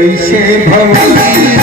कैसे भवानी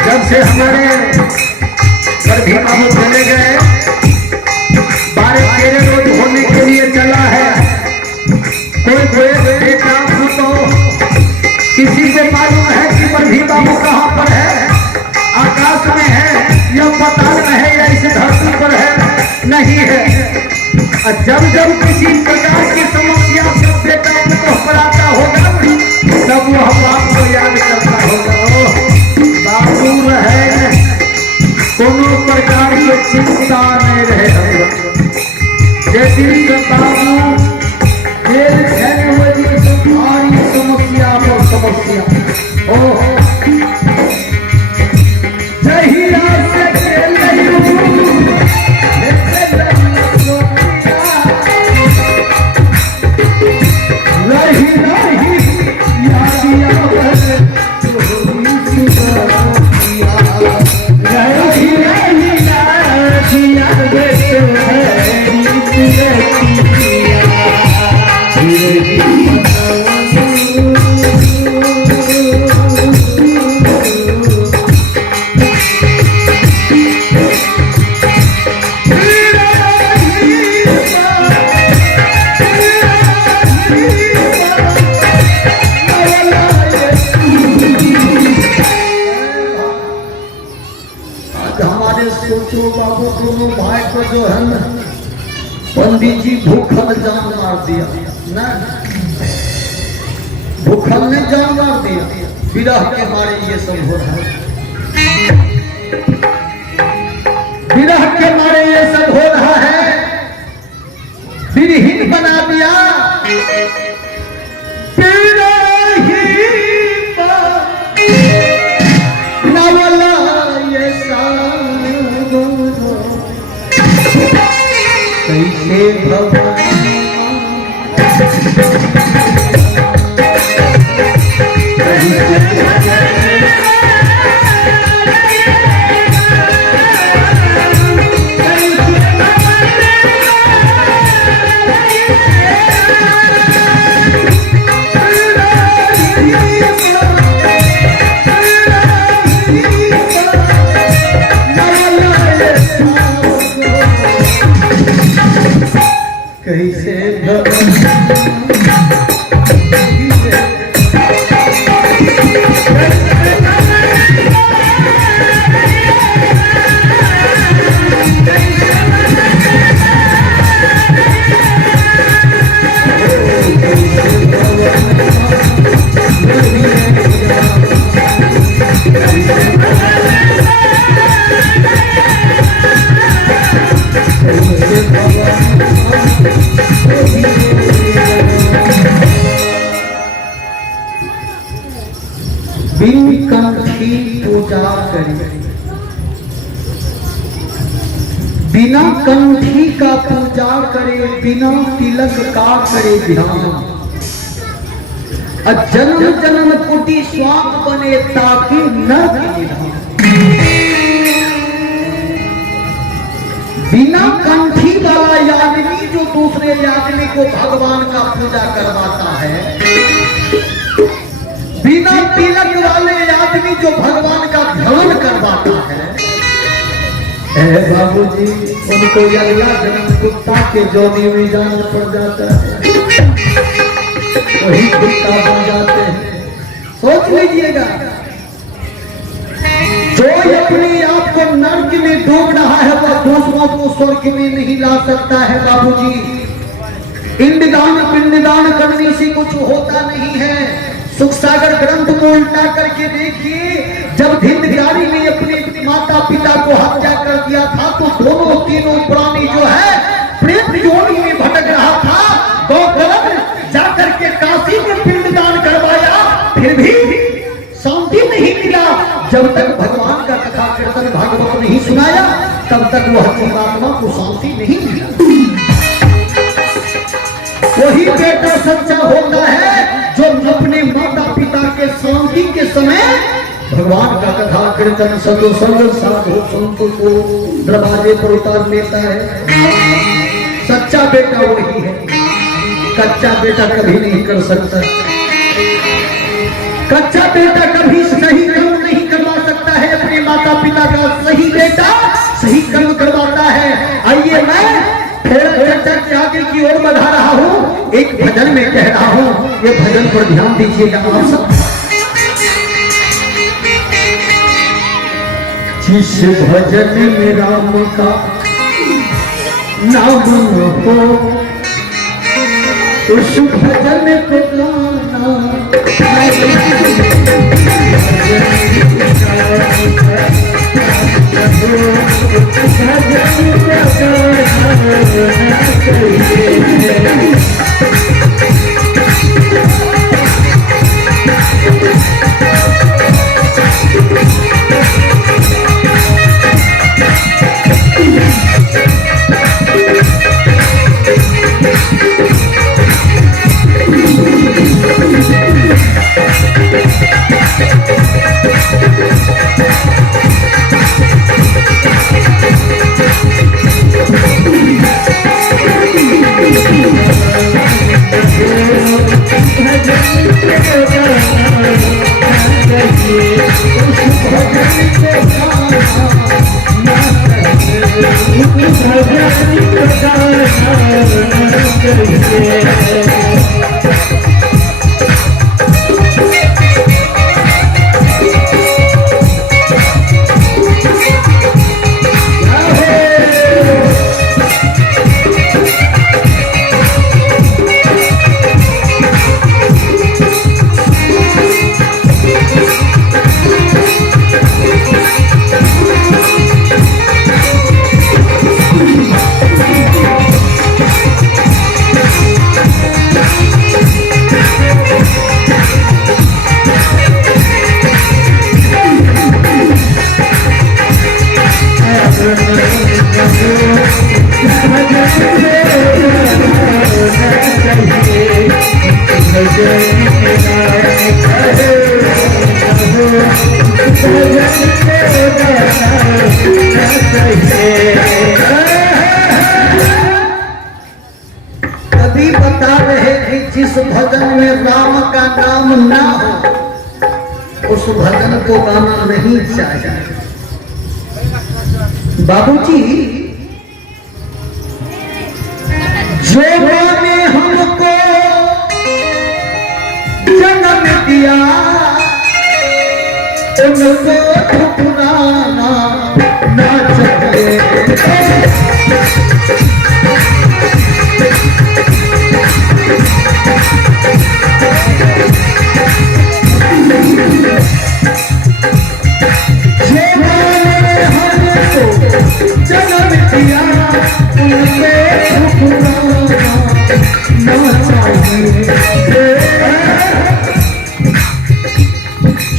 जब से हमारे प्रभु बाबू चले गए 12-13 रोज होने के लिए चला है। कोई बेटा तो किसी को मालूम है कि प्रभु बाबू कहाँ पर है, आकाश में है या पताल में है या इस धरती पर है, नहीं है। जब जब किसी प्रकार की समस्या सब बेटा को पड़ाता होगा तब वो हम आपको याद करता होगा। बाबू रहे कोनो प्रकार की चिंता नहीं रहे जैसे बाबू खेल खेलने वाली भारी समस्या पर समस्या ओ बाबू दोनों भाई को जो है ना पंडित जी भूखल जान मार दिया ना, भूखल ने जान मार दिया। विरह के मारे ये सब हो रहा है, विरह के मारे ये सब हो रहा है। विरहीन बना दिया कैसे भवानी कैसे पूजा करी बिना कंठी का पूजा करे, बिना तिलक का करे ध्यान, जन्म जन्म कोटि स्वाप बने ताकि नरक निधान। बिना कंठी वाला आदमी जो दूसरे आदमी को भगवान का पूजा करवाता है, बिना तिलक वाले आदमी जो भगवान का ध्यान करवाता है, बाबूजी उनको अगला जन्म कुत्ता के जोनी में जाना पड़ जाता है, वही कुत्ता बन जाते हैं। सोच लीजिएगा, जो अपने आप को नरक में डूब रहा है वह दूसरों को स्वर्ग में नहीं ला सकता है। बाबूजी इंद्रदान पिंडदान करने से कुछ होता नहीं है। सुख सागर ग्रंथ को उल्टा करके देखिए, जब धिंदकारी ने अपने माता पिता को हत्या कर दिया था तो दोनों तीनों प्राणी जो है प्रेत योनि में भटक रहा था। गौगर्भ जाकर के काशी में पिंडदान करवाया, फिर भी शांति नहीं मिला। जब तक भगवान का कथा कीर्तन भागवत नहीं सुनाया तब तक वह जीवात्मा को शांति नहीं मिला। वही बेटा सच्चा होता है जो अपने माता पिता के शांति के समय भगवान का कथा कीर्तन साधु संतों को दरवाजे पर उतार लेता है। सच्चा बेटा वही है, कच्चा बेटा कभी नहीं कर सकता। कच्चा बेटा कभी सही कर्म नहीं करवा सकता है, अपने माता पिता का सही बेटा सही कर्म करवाता है। आइए मैं फिर चर्चा के आगे की ओर बढ़ा रहा हूँ, एक भजन में कह रहा हूँ, ये भजन पर ध्यान दीजिएगा आप सब। जिस भजन में राम का नाम हो उस भजन को गाना, कभी बता रहे कि जिस भजन में राम का नाम ना हो उस भजन को गाना नहीं चाहिए। बाबूजी जो ने हमको जन्म दिया उनको ठुकराना ना चाहिए।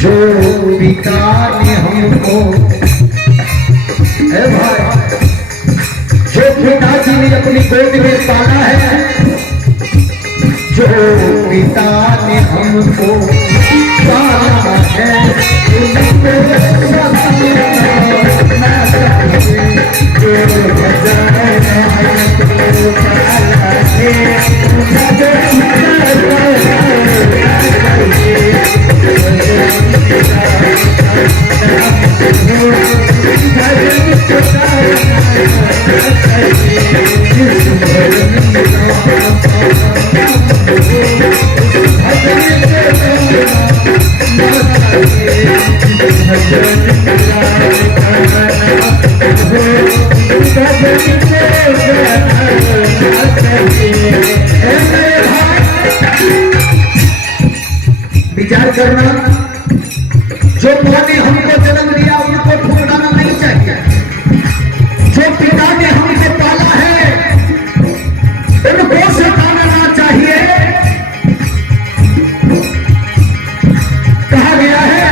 जो पिता ने हमको भाई ने अपनी गोद में पाला है। जो पिता ने हमको पाला है उनको सताना चाहिए। जो विचार करना, जो माँ ने हमको जन्म दिया उनको ठुकराना नहीं चाहिए। जो पिता ने हमको पाला है उनको सताना चाहिए। कहा गया है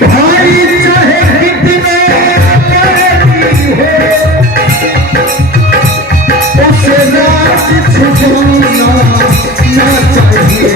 भाई चाहे कितने बड़े हो उसे राज छुपाना ना चाहिए।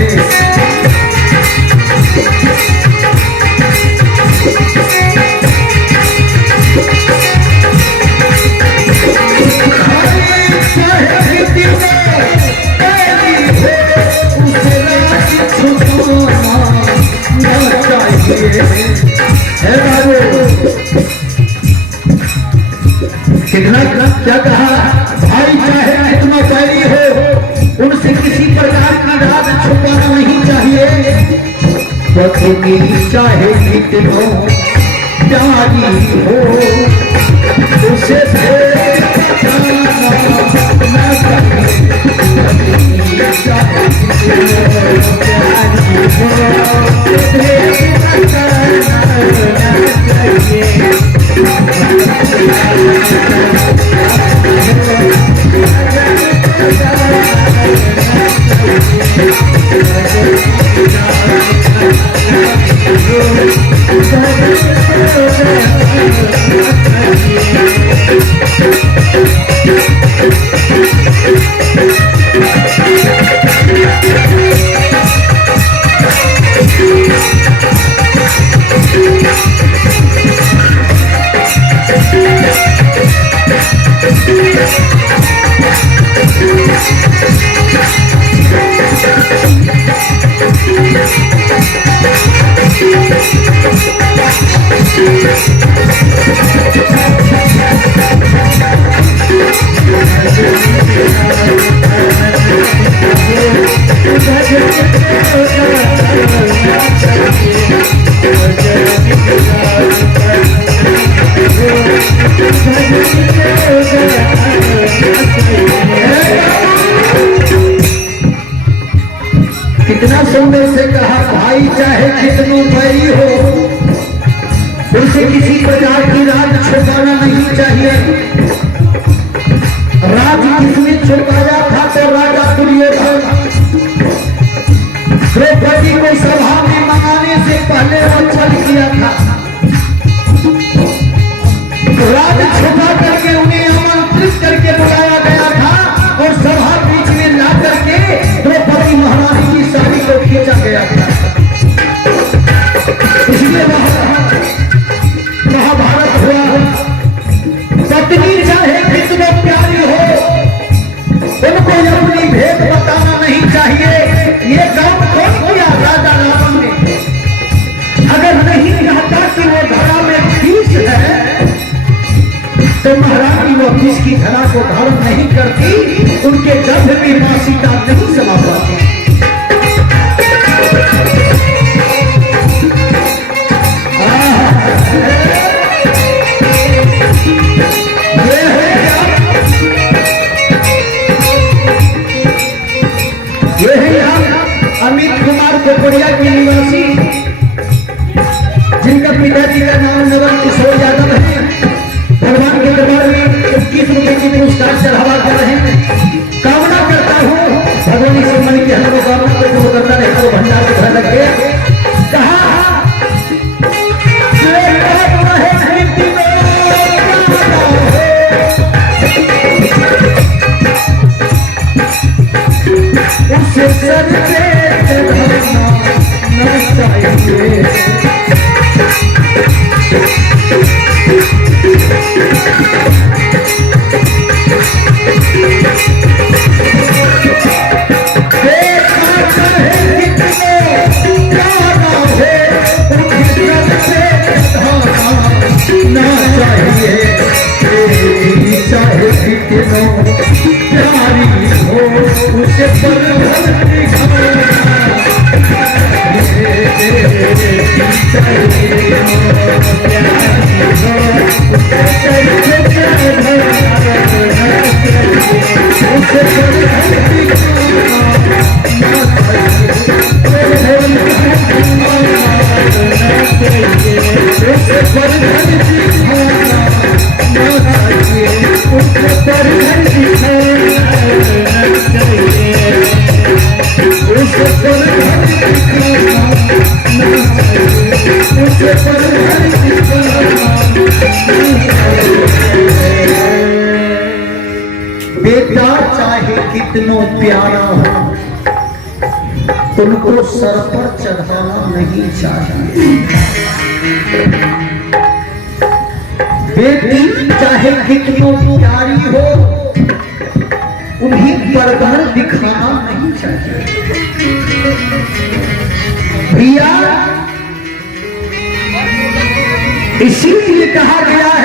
कितना क्या कहा, भाई चाहे कितना बैरी हो उनसे किसी प्रकार की राज छुपाना नहीं चाहिए। पत्नी चाहे कितनों प्यारी हो उसे ना चाहिए। चाहे कितना सुंदर से कहा, भाई चाहे कितनों बैरी हो उसे किसी प्रकार की राज छुपाना नहीं चाहिए। राज किसने छुपाया था तो राजा दुर्योधन द्रौपदी को सभा में मंगाने से पहले वो छल किया था। राज छुपा करके उन्हें आमंत्रित करके बुलाया गया था और सभा बीच में ला करके द्रौपदी महारानी की साड़ी को खींचा गया था। इसलिए महाभारत हुआ। पत्नी चाहे कितनी प्यारी हो उनको अपनी भेद बताना नहीं चाहिए। ये काम कौन किया? राजा रावण ने। अगर नहीं कहता कि वो धरा में विष है तो महारानी वो विष की धरा को धारण नहीं करती, उनके गर्भ में मां सीता नहीं समा पाती। ये है अमित कुमार कोपड़िया के निवासी, जिनका पिताजी का नाम नवल किशोर यादव है। भगवान के दरबार में 21 रुपए की पुरस्कार चढ़ावा कर रहे हैं। कामना करता हूँ भगवान से मन की हर कामना को पूर्ण करता रहे तो भंडार के घर लग गए। कहा बेटा चाहे कितना प्यारा हो, उनको सर पर चढ़ाना नहीं चाहिए। बेटी चाहे कितनी प्यारी हो, उन्हें परघर दिखाना नहीं चाहिए। भैया इसीलिए कहा गया है